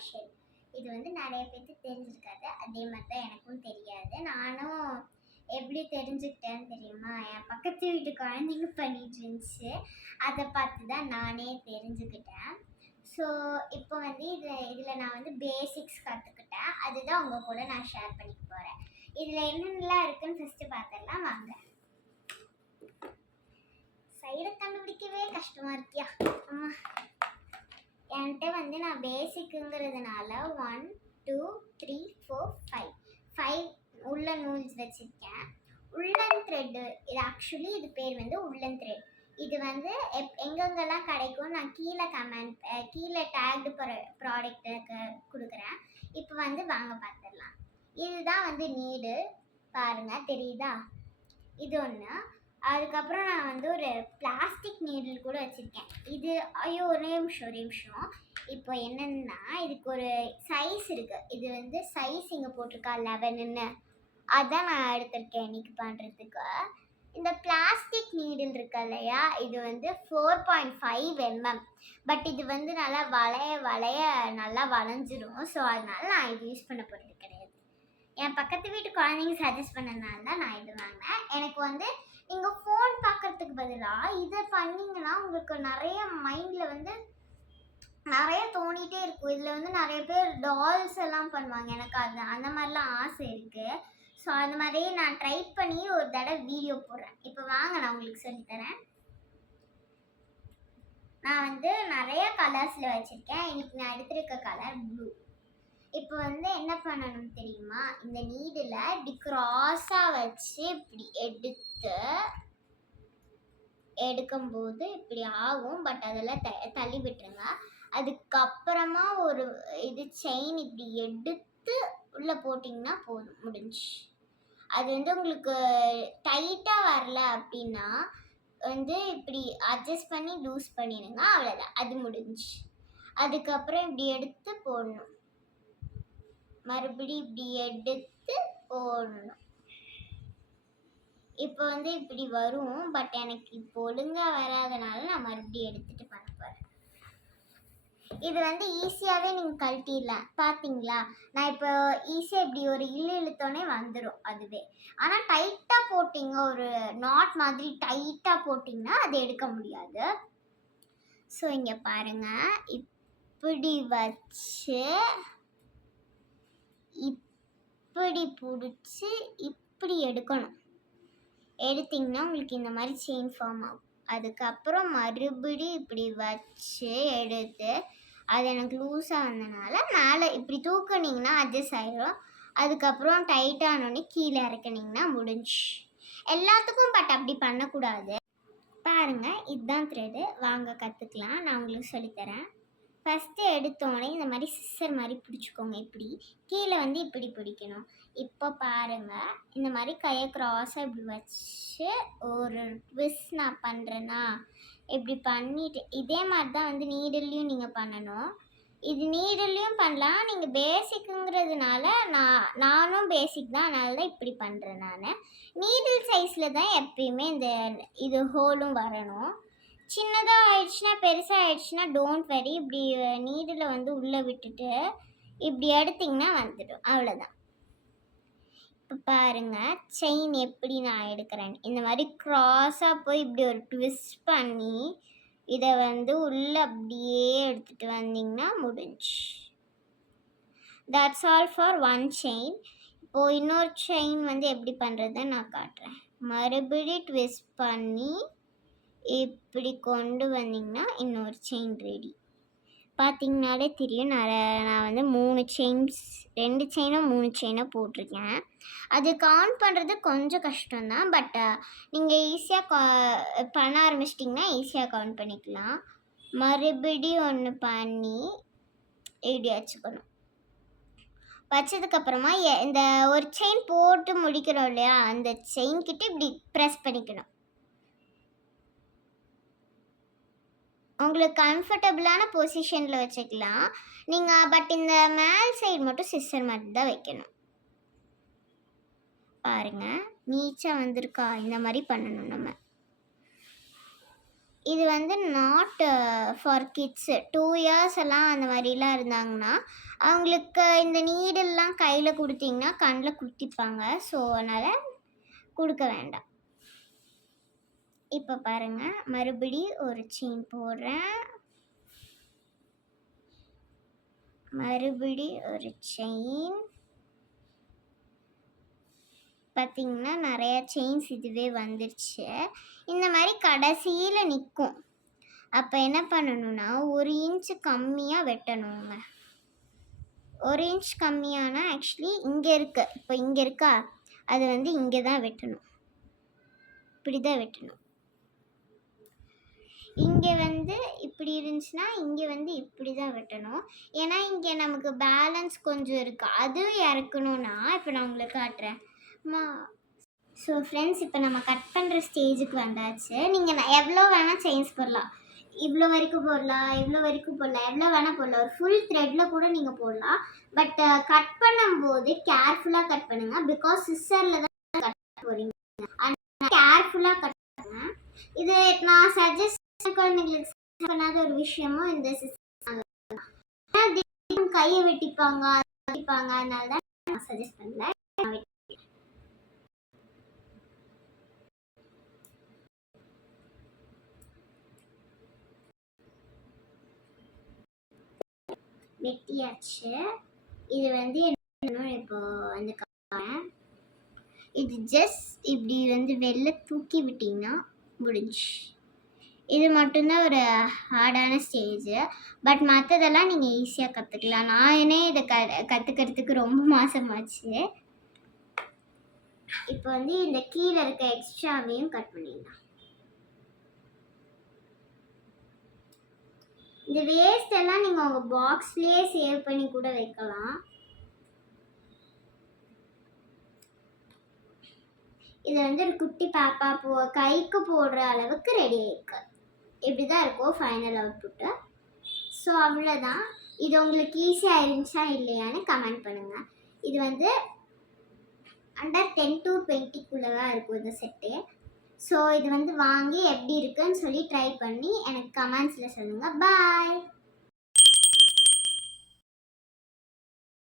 Partial. இது வந்து நிறைய பேருக்கு தெரிஞ்சிருக்காது, அதே மாதிரி தான் எனக்கும் தெரியாது. நானும் எப்படி தெரிஞ்சுக்கிட்டேன்னு தெரியுமா, என் பக்கத்து வீட்டு குழந்தைங்க பண்ணிட்டு இருந்துச்சு, அதை பார்த்து தான் நானே தெரிஞ்சுக்கிட்டேன். ஸோ இப்போ வந்து இதில் நான் வந்து பேசிக்ஸ் கற்றுக்கிட்டேன், அதுதான் உங்கள் கூட நான் ஷேர் பண்ணிக்க போகிறேன். இதில் என்னென்னலாம் இருக்குன்னு ஃபஸ்ட்டு பார்த்துடலாம் வாங்க. சைடை கண்டுபிடிக்கவே கஷ்டமாக இருக்கியா அம்மா. என்கிட்ட வந்து நான் பேசிக்குங்கிறதுனால 1 2 3 4 5 உள்ள நூல்ஸ் வச்சுருக்கேன். உள்ளன் த்ரெட்டு, இது ஆக்சுவலி இது பேர் வந்து உள்ளன் த்ரெட். இது வந்து எங்கெங்கெல்லாம் கிடைக்கும் நான் கீழே டேக்டு ப்ராடக்ட்டுக்கு கொடுக்குறேன். இப்போ வந்து வாங்க பார்த்துடலாம். இதுதான் வந்து நீடு, பாருங்கள் தெரியுதா, இது ஒன்று. அதுக்கப்புறம் நான் வந்து ஒரு பிளாஸ்டிக் நீடில் கூட வச்சுருக்கேன். இது ஐயோ ஒரே நிமிஷம். இப்போ என்னென்னா இதுக்கு ஒரு சைஸ் இருக்குது. இது வந்து சைஸ் இங்கே போட்டிருக்கா 11ன்னு, அதான் நான் எடுத்திருக்கேன் இன்றைக்கி பண்ணுறதுக்கு. இந்த பிளாஸ்டிக் நீடில் இருக்கு இல்லையா, இது வந்து 4.5 mm. பட் இது வந்து நல்லா வளைய நல்லா வளைஞ்சிரும். ஸோ அதனால நான் இது யூஸ் பண்ண போகிறது கிடையாது. என் பக்கத்து வீட்டு குழந்தைங்க சஜஸ்ட் பண்ணதுனால தான் நான் இது வாங்கினேன். எனக்கு வந்து நீங்கள் ஃபோன் பார்க்குறதுக்கு பதிலாக இதை பண்ணிங்கன்னா உங்களுக்கு நிறைய மைண்டில் வந்து நிறைய தோணிகிட்டே இருக்கும். இதில் வந்து நிறைய பேர் டால்ஸ் எல்லாம் பண்ணுவாங்க, எனக்கு அது அந்த மாதிரிலாம் ஆசை இருக்குது. ஸோ அந்த மாதிரி நான் ட்ரை பண்ணி ஒரு தடவை வீடியோ போடுறேன். இப்போ வாங்க நான் உங்களுக்கு சொல்லித்தரேன். நான் வந்து நிறைய கலர்ஸில் வச்சுருக்கேன். இன்னைக்கு நான் எடுத்திருக்க கலர் ப்ளூ. இப்போ வந்து என்ன பண்ணணும் தெரியுமா, இந்த நீடில் இப்படி க்ராஸாக வச்சு இப்படி எடுக்கும்போது இப்படி ஆகும். பட் அதெல்லாம் தள்ளி விட்டுருங்க. அதுக்கப்புறமா ஒரு இது செயின் இப்படி எடுத்து உள்ளே போட்டிங்கன்னா போதும், முடிஞ்சு. அது வந்து உங்களுக்கு டைட்டாக வரல அப்படின்னா வந்து இப்படி அட்ஜஸ்ட் பண்ணி லூஸ் பண்ணிடுங்க, அவ்வளோதான், அது முடிஞ்சு. அதுக்கப்புறம் இப்படி எடுத்து போடணும், மறுபடியும் இப்படி எடுத்து போடணும். இப்போ வந்து இப்படி வரும். பட் எனக்கு இப்போ ஒழுங்காக வராதனால நான் மறுபடியும் எடுத்துகிட்டு பண்ண போகிறேன். இது வந்து ஈஸியாகவே நீங்கள் கழட்டிடலாம். பார்த்தீங்களா, நான் இப்போ ஈஸியாக இப்படி ஒரு இழுத்தோடனே வந்துடும் அதுவே. ஆனால் டைட்டாக போட்டிங்க, ஒரு நாட் மாதிரி டைட்டாக போட்டிங்கன்னா அது எடுக்க முடியாது. ஸோ இங்கே பாருங்கள், இப்படி வச்சு இப்படி பிடிச்சி இப்படி எடுக்கணும். எடுத்திங்கன்னா உங்களுக்கு இந்த மாதிரி செயின் ஃபார்ம் ஆகும். அதுக்கப்புறம் மறுபடியும் இப்படி வச்சு எடுத்து, அது எனக்கு லூஸாக வந்தனால மேலே இப்படி தூக்குனிங்கன்னா அட்ஜஸ்ட் ஆகிடும். அதுக்கப்புறம் டைட்டானோடனே கீழே இறக்குனிங்கன்னா முடிஞ்சு. எல்லாத்துக்கும் பட் அப்படி பண்ணக்கூடாது. பாருங்கள், இதுதான் த்ரெட்டு. வாங்க கற்றுக்கலாம், நான் உங்களுக்கு சொல்லித்தரேன். ஃபஸ்ட்டு எடுத்தோடனே இந்த மாதிரி சிஸ்ஸர் மாதிரி பிடிச்சிக்கோங்க. இப்படி கீழே வந்து இப்படி பிடிக்கணும். இப்போ பாருங்கள், இந்த மாதிரி கையை க்ராஸாக இப்படி வச்சு ஒரு ட்விஸ்ட் நான் பண்ணுறேன்னா இப்படி பண்ணிவிட்டு, இதே மாதிரி தான் வந்து நீடில்லையும் நீங்கள் பண்ணணும். இது நீடில்லையும் பண்ணலாம். நீங்கள் பேசிக்குங்கிறதுனால நானும் பேசிக் தான், அதனால தான் இப்படி பண்ணுறேன். நான் நீடில் சைஸில் தான் எப்பயுமே இது ஹோலும் வரணும். சின்னதாக ஆயிடுச்சுன்னா பெருசாக ஆயிடுச்சுன்னா டோன்ட் வெரி, இப்படி நீடில் வந்து உள்ளே விட்டுட்டு இப்படி எடுத்திங்கன்னா வந்துடும், அவ்வளோதான். இப்போ பாருங்கள் செயின் எப்படி நான் எடுக்கிறேன். இந்த மாதிரி க்ராஸாக போய் இப்படி ஒரு ட்விஸ்ட் பண்ணி இதை வந்து உள்ளே அப்படியே எடுத்துகிட்டு வந்தீங்கன்னா முடிஞ்சு. That's all for one chain. இப்போது இன்னொரு செயின் வந்து எப்படி பண்ணுறதுன்னு நான் காட்டுறேன். மறுபடியும் ட்விஸ்ட் பண்ணி இப்படி கொண்டு வந்தீங்கன்னா இன்னொரு செயின் ரெடி. பார்த்தீங்கனாலே தெரியும், நான் வந்து 2 செயினோ 3 செயினோ போட்டிருக்கேன். அது கவுண்ட் பண்ணுறது கொஞ்சம் கஷ்டம்தான். பட் நீங்கள் ஈஸியாக பண்ண ஆரம்பிச்சிட்டிங்கன்னா ஈஸியாக கவுண்ட் பண்ணிக்கலாம். மறுபடியும் ஒன்று பண்ணி இப்படி வச்சுக்கணும். வச்சதுக்கப்புறமா இந்த ஒரு செயின் போட்டு முடிக்கிறோம் இல்லையா, அந்த செயின் கிட்ட இப்படி ப்ரெஸ் பண்ணிக்கணும். உங்களுக்கு கம்ஃபர்டபுளான பொசிஷனில் வச்சுக்கலாம் நீங்கள். பட் இந்த மேல் சைடு மட்டும் சிஸ்ஸர் மட்டும் தான் வைக்கணும். பாருங்கள், நீச்சாக வந்திருக்கா, இந்த மாதிரி பண்ணணும் நம்ம. இது வந்து நாட் ஃபார் கிட்ஸு. 2 இயர்ஸ் எல்லாம் அந்த மாதிரிலாம் இருந்தாங்கன்னா அவங்களுக்கு இந்த நீடெல்லாம் கையில் கொடுத்தீங்கன்னா கண்ணில் குத்திப்பாங்க. ஸோ அதனால் கொடுக்க வேண்டாம். இப்போ பாருங்கள், மறுபடி ஒரு செயின் போடுறேன். மறுபடி ஒரு செயின். பார்த்திங்கன்னா நிறையா செயின்ஸ் இதுவே வந்துருச்சு. இந்த மாதிரி கடைசியில் நிற்கும். அப்போ என்ன பண்ணணும்னா 1 இன்ச்சு கம்மியாக வெட்டணுங்க. 1 இன்ச் கம்மியானா ஆக்சுவலி இங்கே இருக்கு, இப்போ இங்கே இருக்கா, அது வந்து இங்கே தான் வெட்டணும். இப்படி தான் வெட்டணும். இங்கே வந்து இப்படி இருந்துச்சுன்னா இங்கே வந்து இப்படி தான் வெட்டணும். ஏன்னா இங்கே நமக்கு பேலன்ஸ் கொஞ்சம் இருக்குது, அது இறக்கணும்னா இப்போ நான் உங்களுக்கு காட்டுறேன். ஸோ ஃப்ரெண்ட்ஸ், இப்போ நம்ம கட் பண்ணுற ஸ்டேஜுக்கு வந்தாச்சு. நீங்கள் எவ்வளோ வேணால் செயின்ஸ் போடலாம். இவ்வளோ வரைக்கும் போடலாம், இவ்வளோ வரைக்கும் போடலாம், எவ்வளோ வேணால் போடலாம். ஒரு ஃபுல் த்ரெட்டில் கூட நீங்கள் போடலாம். பட் கட் பண்ணும்போது கேர்ஃபுல்லாக கட் பண்ணுங்கள். பிகாஸ் சிஸ்ஸரில் தான் கட் போகிறீங்க. ஆனால் கேர்ஃபுல்லாக கட் பண்ணுங்கள். இது நான் சஜஸ்ட் குழந்தைங்களுக்கு பண்ணாத ஒரு விஷயமும் இந்த சிஸ்ஸர் கையை வெட்டிப்பாங்க, அதனால தான் நான் சஜஸ்ட் பண்ணல. வெட்டியாச்சு. இது வந்து இப்போ வந்து இது ஜஸ்ட் இப்படி வந்து வெளில தூக்கி விட்டிங்கன்னா முடிஞ்சு. இது மட்டும்தான் ஒரு ஹார்டான ஸ்டேஜு. பட் மற்றதெல்லாம் நீங்கள் ஈஸியாக கற்றுக்கலாம். நானே இதை கற்றுக்கிறதுக்கு ரொம்ப மாதமாச்சு. இப்போ வந்து இந்த கீழே இருக்க எக்ஸ்ட்ராவையும் கட் பண்ணிடலாம். இந்த வேஸ்ட் எல்லாம் நீங்கள் உங்கள் பாக்ஸ்லேயே சேவ் பண்ணி கூட வைக்கலாம். இது வந்து ஒரு குட்டி பாப்பா கைக்கு போடுற அளவுக்கு ரெடி ஆயிருக்கு. இப்படி தான் இருக்கும் ஃபைனல் அவுட்புட்டு. ஸோ அவ்வளோதான். இது உங்களுக்கு ஈஸியாக இருந்துச்சா இல்லையான்னு கமெண்ட் பண்ணுங்கள். இது வந்து அண்டர் 10 to 20 தான் இருக்கும் இந்த செட்டு. ஸோ இது வந்து வாங்கி எப்படி இருக்குன்னு சொல்லி ட்ரை பண்ணி எனக்கு கமெண்ட்ஸில் சொல்லுங்கள். பாய்.